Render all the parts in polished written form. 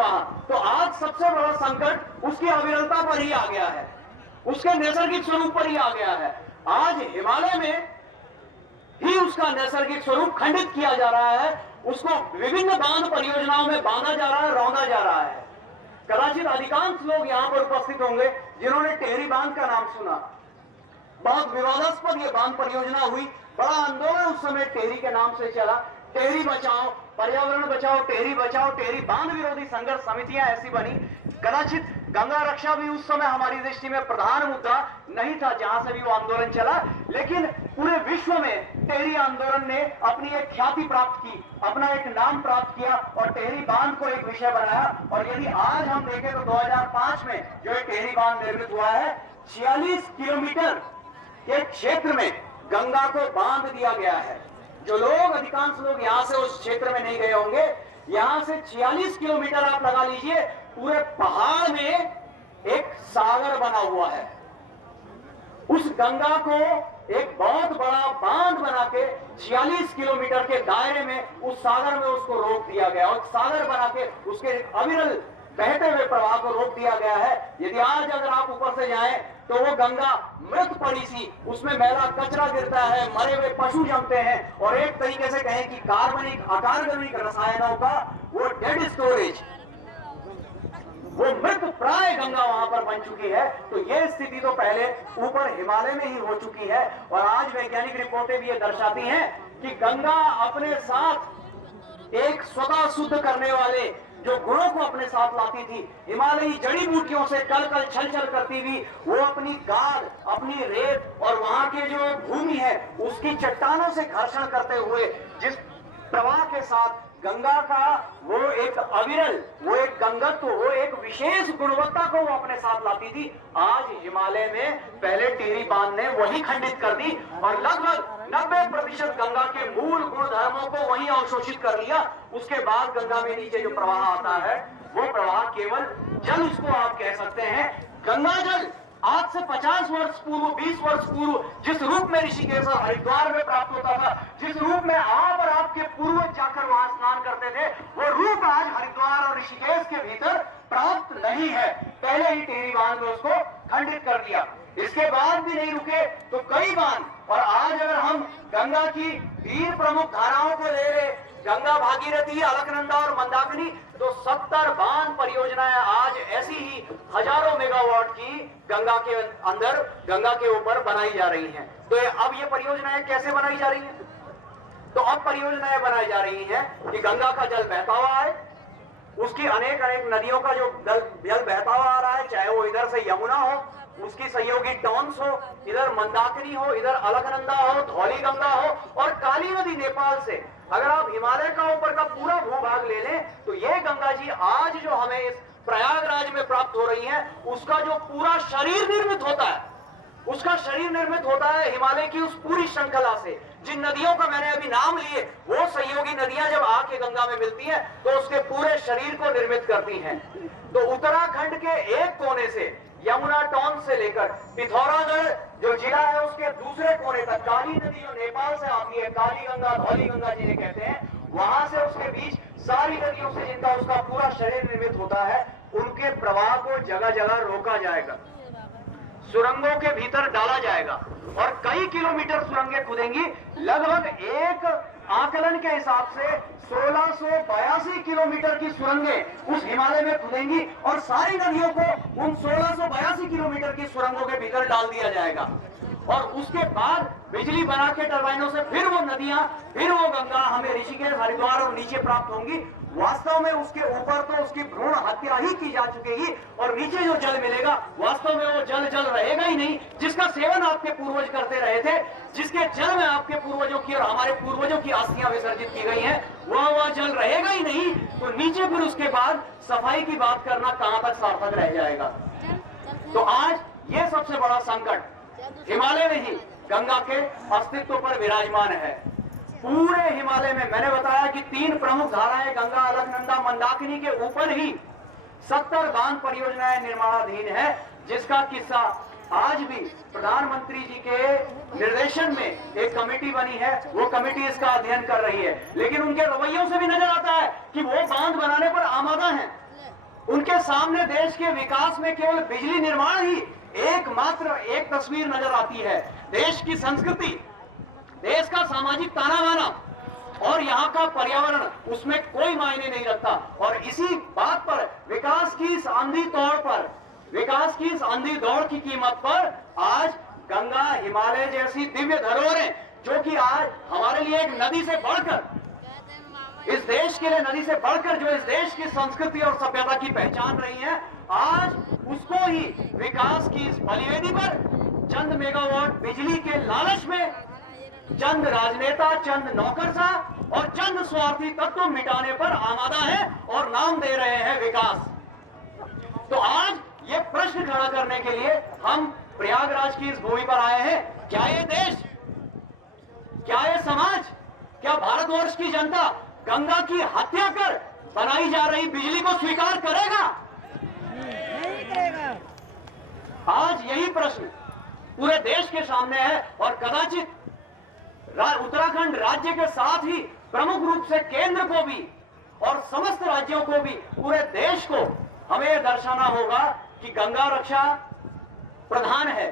वहां। तो आज सबसे बड़ा संकट उसकी अविरलता पर ही आ गया है, उसके नैसर्गिक स्वरूप पर ही आ गया है। आज हिमालय में ही उसका नैसर्गिक स्वरूप खंडित किया जा रहा है, उसको विभिन्न बांध परियोजनाओं में बांधा जा रहा है, रौंदा जा रहा है। कदाचित अधिकांश लोग यहां पर उपस्थित होंगे जिन्होंने टेहरी बांध का नाम सुना। बहुत विवादास्पद ये बांध परियोजना हुई, बड़ा आंदोलन उस समय टेहरी के नाम से चला। टेहरी बचाओ, पर्यावरण बचाओ, टेहरी बचाओ, टेहरी बांध विरोधी संघर्ष समितियां ऐसी बनी। कदाचित गंगा रक्षा भी उस समय हमारी दृष्टि में प्रधान मुद्दा नहीं था जहां से भी वो आंदोलन चला, लेकिन पूरे विश्व में टेहरी आंदोलन ने अपनी एक ख्याति प्राप्त की, अपना एक नाम प्राप्त किया और टेहरी बांध को एक विषय बनाया। और यदि आज हम देखें तो 2005 में जो एक टेहरी बांध निर्मित हुआ है, 46 किलोमीटर के क्षेत्र में गंगा को बांध दिया गया है। जो लोग, अधिकांश लोग यहां से उस क्षेत्र में नहीं गए होंगे, यहां से 46 किलोमीटर आप लगा लीजिए, पूरे पहाड़ में एक सागर बना हुआ है। उस गंगा को एक बहुत बड़ा बांध बना के 46 किलोमीटर के दायरे में उस सागर में उसको रोक दिया गया और सागर बना के उसके अविरल बहते हुए प्रवाह को रोक दिया गया है। यदि आज अगर आप ऊपर से जाएं तो वो गंगा मृत पड़ी सी, उसमें मैला कचरा गिरता है, मरे हुए पशु जमते हैं और एक तरीके से कहें कि कार्बनिक, अकार्बनिक रसायनों का वो डेड स्टोरेज, वो मृत प्राय गंगा वहां पर बन चुकी है। तो ये स्थिति तो पहले ऊपर हिमालय में ही हो चुकी है और आज वैज्ञानिक रिपोर्टें भी ये दर्शाती हैं कि गंगा अपने साथ एक स्वतः शुद्ध करने वाले जो गुणों को अपने साथ लाती थी, हिमालयी जड़ी बूटियों से कल कल छल छल करती हुई, वो अपनी गाद, अपनी रेत और वहां के जो भूमि है उसकी चट्टानों से घर्षण करते हुए जिस प्रवाह के साथ गंगा का वो एक अविरल, वो एक गंगत्व, वो एक विशेष गुणवत्ता को वो अपने साथ लाती थी, आज हिमालय में पहले टेहरी बांध ने वही खंडित कर दी और लगभग 90% गंगा के मूल गुण धर्मों को वही अवशोषित कर लिया। उसके बाद गंगा में नीचे जो प्रवाह आता है वो प्रवाह केवल जल, उसको आप कह सकते हैं गंगा जल। आज से 50 वर्ष पूर्व, 20 वर्ष पूर्व जिस रूप में ऋषिकेश और हरिद्वार में प्राप्त होता था, जिस रूप में आप और आपके पूर्वज जाकर वहां स्नान करते थे, वो रूप आज हरिद्वार और ऋषिकेश के भीतर प्राप्त नहीं है। पहले ही टेहरी बांध ने उसको खंडित कर दिया। इसके बाद भी नहीं रुके तो कई बांध, और आज अगर हम गंगा की 3 प्रमुख धाराओं को ले ले, गंगा, भागीरथी, अलकनंदा और मंदाकिनी, तो 70 बांध परियोजनाएं आज ऐसी ही हजारों मेगावाट की गंगा के अंदर, गंगा के ऊपर बनाई जा रही हैं। तो अब ये परियोजनाएं कैसे बनाई जा रही हैं? तो अब परियोजनाएं बनाई जा रही हैं कि गंगा का जल बहता हुआ है, उसकी अनेक अनेक नदियों का जो जल बहता हुआ आ रहा है, चाहे वो इधर से यमुना हो, उसकी सहयोगी टॉन्स हो, इधर मंदाकिनी हो, इधर अलकनंदा हो, धौली गंगा हो और काली नदी नेपाल से। अगर आप हिमालय का ऊपर का पूरा भूभाग ले लें तो ये गंगा जी आज जो हमें इस प्रयागराज में प्राप्त हो रही है, उसका जो पूरा शरीर निर्मित होता है, उसका शरीर निर्मित होता है हिमालय की उस पूरी श्रृंखला से। जिन नदियों का मैंने अभी नाम लिए, वो सहयोगी नदियां जब आके गंगा में मिलती हैं तो उसके पूरे शरीर को निर्मित करती हैं। तो उत्तराखंड के एक कोने से, यमुना टॉन्स से लेकर पिथौरागढ़ जो जिला है उसके दूसरे कोने तक, काली नदी जो नेपाल से आती है, काली गंगा, धौली गंगा जिन्हें कहते हैं, वहां से उसके बीच सारी नदियों से जिनका उसका पूरा शरीर निर्मित होता है, उनके प्रवाह को जगह जगह रोका जाएगा, सुरंगों के भीतर डाला जाएगा और कई किलोमीटर सुरंगें खुदेंगी। लगभग एक आकलन के हिसाब से 1682 किलोमीटर की सुरंगें उस हिमालय में खुदेंगी और सारी नदियों को उन 1682 किलोमीटर की सुरंगों के भीतर डाल दिया जाएगा और उसके बाद बिजली बना के टरबाइनों से फिर वो नदियां, फिर वो गंगा हमें ऋषिकेश, हरिद्वार और नीचे प्राप्त होंगी। वास्तव में उसके ऊपर तो उसकी भ्रूण हत्या ही की जा चुकेगी और नीचे जो जल मिलेगा वास्तव में वो जल रहेगा ही नहीं जिसका सेवन आपके पूर्वज करते रहे थे, जिसके जल में आपके पूर्वजों की और हमारे पूर्वजों की अस्थियां विसर्जित की गई हैं, वह जल रहेगा ही नहीं। तो नीचे फिर उसके बाद सफाई की बात करना कहां तक सार्थक रह जाएगा। तो आज ये सबसे बड़ा संकट हिमालय में ही गंगा के अस्तित्व पर विराजमान है। पूरे हिमालय में मैंने बताया कि 3 प्रमुख धाराएं गंगा, अलकनंदा, मंदाकिनी के ऊपर ही 70 बांध परियोजनाएं निर्माणाधीन है, जिसका किस्सा आज भी प्रधानमंत्री जी के निर्देशन में एक कमेटी बनी है, वो कमेटी इसका अध्ययन कर रही है। लेकिन उनके रवैयों से भी नजर आता है कि वो बांध बनाने पर आमादा हैं, उनके सामने देश के विकास में केवल बिजली निर्माण ही एकमात्र एक तस्वीर नजर आती है। देश की संस्कृति, देश का सामाजिक ताना बाना और यहाँ का पर्यावरण उसमें कोई मायने नहीं रखता। और इसी बात पर विकास की इस आंधी दौड़ पर, विकास की इस आंधी दौड़ की कीमत पर आज गंगा, हिमालय जैसी दिव्य धरोहरें, जो कि आज हमारे लिए एक नदी से बढ़कर, इस देश के लिए नदी से बढ़कर जो इस देश की संस्कृति और सभ्यता की पहचान रही है, आज उसको ही विकास की इस बलिवेदी पर चंद मेगावाट बिजली के लालच में चंद राजनेता, चंद नौकरशाह और चंद स्वार्थी तत्व मिटाने पर आमादा है और नाम दे रहे हैं विकास। तो आज ये प्रश्न खड़ा करने के लिए हम प्रयागराज की इस भूमि पर आए हैं। क्या ये देश, क्या ये समाज, क्या भारतवर्ष की जनता गंगा की हत्या कर बनाई जा रही बिजली को स्वीकार करेगा? नहीं करेगा। आज यही प्रश्न पूरे देश के सामने है और कदाचित उत्तराखंड राज्य के साथ ही प्रमुख रूप से केंद्र को भी और समस्त राज्यों को भी, पूरे देश को हमें यह दर्शाना होगा कि गंगा रक्षा प्रधान है।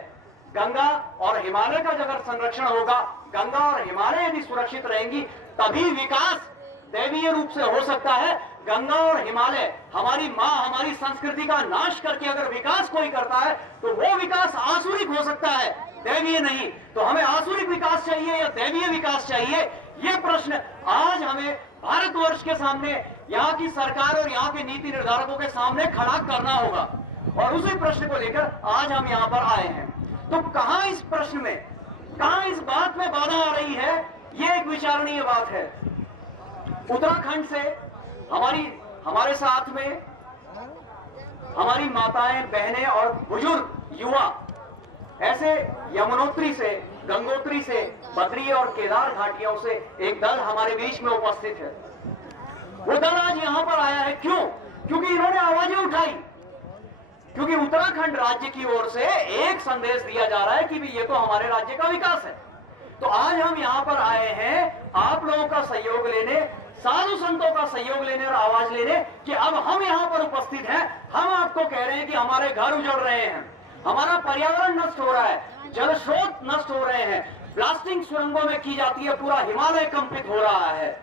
गंगा और हिमालय का अगर संरक्षण होगा, गंगा और हिमालय यदि सुरक्षित रहेंगी, तभी विकास दैवीय रूप से हो सकता है। गंगा और हिमालय हमारी मां, हमारी संस्कृति का नाश करके अगर विकास कोई करता है तो वो विकास आसुरिक हो सकता है, दैवीय नहीं। तो हमें आसुरिक विकास चाहिए या दैवीय विकास चाहिए, ये प्रश्न आज हमें भारतवर्ष के सामने, यहाँ की सरकार और यहाँ के नीति निर्धारकों के सामने खड़ा करना होगा। और उसी प्रश्न को लेकर आज हम यहाँ पर आए हैं। तो कहां इस प्रश्न में, कहां इस बात में बाधा आ रही है, ये एक विचारणीय बात है। उत्तराखंड से हमारे साथ में हमारी माताएं, बहनें और बुजुर्ग युवा ऐसे यमुनोत्री से, गंगोत्री से, बद्री और केदार घाटियों से एक दल हमारे बीच में उपस्थित है। वो दल आज यहां पर आया है क्यों? क्योंकि इन्होंने आवाजें उठाई, क्योंकि उत्तराखंड राज्य की ओर से एक संदेश दिया जा रहा है कि भी ये तो हमारे राज्य का विकास है। तो आज हम यहाँ पर आए हैं आप लोगों का सहयोग लेने, साधु संतों का सहयोग लेने और आवाज लेने कि अब हम यहाँ पर उपस्थित हैं। हम आपको कह रहे हैं कि हमारे घर उजड़ रहे हैं, हमारा पर्यावरण नष्ट हो रहा है, जल स्रोत नष्ट हो रहे हैं, ब्लास्टिंग सुरंगों में की जाती है, पूरा हिमालय कंपित हो रहा है,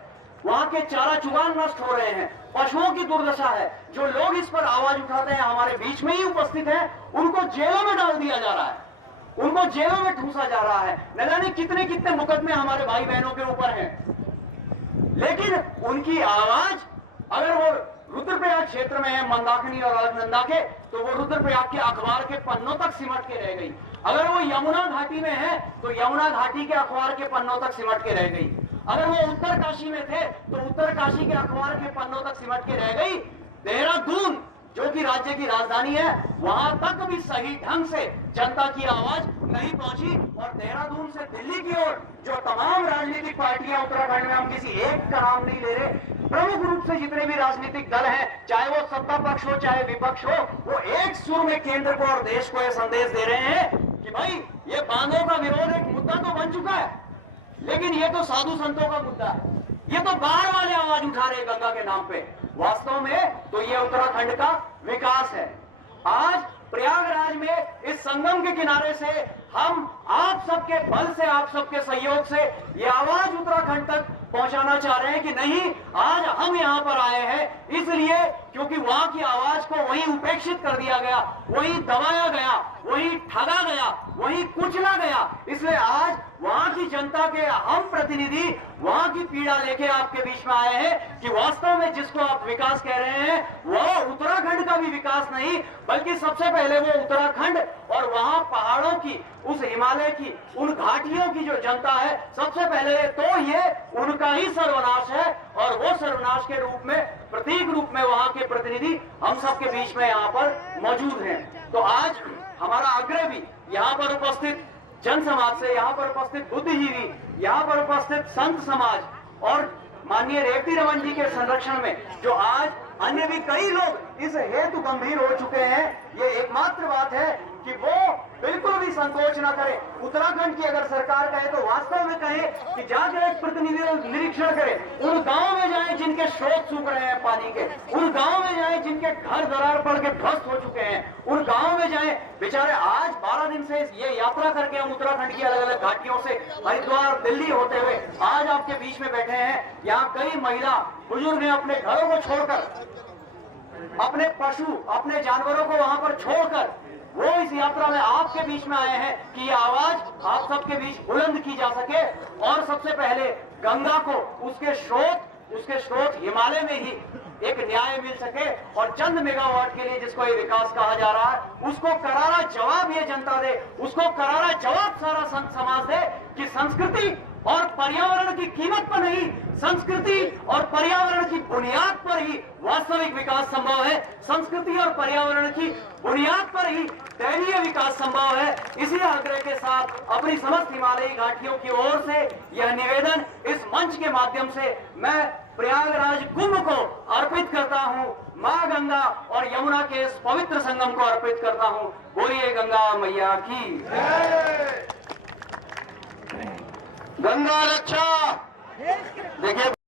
वहां के चारा चुगान नष्ट हो रहे हैं, पशुओं की दुर्दशा है। जो लोग इस पर आवाज उठाते हैं हमारे बीच में ही उपस्थित हैं, उनको जेलों में डाल दिया जा रहा है, उनको जेलों में ठूसा जा रहा है। न जाने कितने कितने मुकदमे हमारे भाई बहनों के ऊपर हैं। लेकिन उनकी आवाज, अगर वो रुद्रप्रयाग क्षेत्र में है, मंदाकिनी और अलकनंदा के, तो वो रुद्रप्रयाग के अखबार के पन्नों तक सिमट के रह गई। अगर वो यमुना घाटी में है तो यमुना घाटी के अखबार के पन्नों तक सिमट के रह गई। अगर वो उत्तर काशी में थे तो उत्तर काशी के अखबार के पन्नों तक सिमट के रह गई। देहरादून जो कि राज्य की राजधानी है, वहां तक भी सही ढंग से जनता की आवाज नहीं पहुंची। और देहरादून से दिल्ली की ओर जो तमाम राजनीतिक पार्टियां, उत्तराखंड में हम किसी एक का नाम नहीं ले रहे, प्रमुख रूप से जितने भी राजनीतिक दल हैं, चाहे वो सत्ता पक्ष हो चाहे विपक्ष हो, वो एक सुर में केंद्र को और देश को यह संदेश दे रहे हैं कि भाई ये बांधों का विरोध एक मुद्दा तो बन चुका है, लेकिन ये तो साधु संतों का मुद्दा है, ये तो बाहर वाले आवाज उठा रहे गंगा के नाम पे। वास्तव में तो ये उत्तराखंड का विकास है। आज प्रयागराज में इस संगम के किनारे से हम आप सबके बल से, आप सबके सहयोग से ये आवाज उत्तराखंड तक पहुंचाना चाह रहे हैं कि नहीं, आज हम यहां पर आए हैं इसलिए क्योंकि वहां की आवाज को वहीं उपेक्षित कर दिया गया, वहीं दबाया गया, वहीं ठगा गया, वहीं कुचला गया। इसलिए आज वहां की जनता के हम प्रतिनिधि वहां की पीड़ा लेके आपके बीच में आए हैं कि वास्तव में जिसको आप विकास कह रहे हैं वो उत्तराखंड का भी विकास नहीं, बल्कि सबसे पहले वो उत्तराखंड और वहां पहाड़ों की, उस हिमालय की, उन घाटियों की जो जनता है, सबसे पहले तो ये उनका ही सर्वनाश है। और वो सर्वनाश के रूप में, प्रतीक रूप में वहां के प्रतिनिधि हम सबके बीच में यहाँ पर मौजूद हैं। तो आज हमारा आग्रह भी यहाँ पर उपस्थित जन समाज से, यहाँ पर उपस्थित बुद्धिजीवी, यहाँ पर उपस्थित संत समाज और माननीय रेवती रमन जी के संरक्षण में जो आज अन्य भी कई लोग इस हेतु गंभीर हो चुके हैं, ये एकमात्र बात है कि वो बिल्कुल भी संकोच ना करे। उत्तराखंड की अगर सरकार कहे तो वास्तव में कहे कि जाकर एक प्रतिनिधि निरीक्षण करे, उन गांव में जाए जिनके स्रोत सूख रहे हैं पानी के, उन गांव में जाए जिनके घर दरार पड़ के ध्वस्त हो चुके हैं, उन गांव में जाए। बेचारे आज 12 दिन से ये यात्रा करके हम उत्तराखंड की अलग अलग घाटियों से हरिद्वार दिल्ली होते हुए आज आपके बीच में बैठे हैं। यहाँ कई महिला बुजुर्ग हैं अपने घरों को छोड़कर, अपने पशु अपने जानवरों को वहां पर छोड़कर वो इस यात्रा में आपके बीच में आए हैं कि ये आवाज आप सबके बीच बुलंद की जा सके। और सबसे पहले गंगा को उसके स्रोत हिमालय में ही एक न्याय मिल सके और चंद मेगावाट के लिए जिसको ये विकास कहा जा रहा है उसको करारा जवाब ये जनता दे, उसको करारा जवाब सारा संत समाज दे कि संस्कृति और पर्यावरण की कीमत पर नहीं, संस्कृति और पर्यावरण की बुनियाद पर ही वास्तविक विकास संभव है। संस्कृति और पर्यावरण की बुनियाद पर ही दैवीय विकास संभव है। इसी आग्रह के साथ अपनी समस्त हिमालयी घाटियों की ओर से यह निवेदन इस मंच के माध्यम से मैं प्रयागराज कुंभ को अर्पित करता हूँ, माँ गंगा और यमुना के इस पवित्र संगम को अर्पित करता हूँ। बोलिए गंगा मैया की गंगा रक्षा। देश के देखिए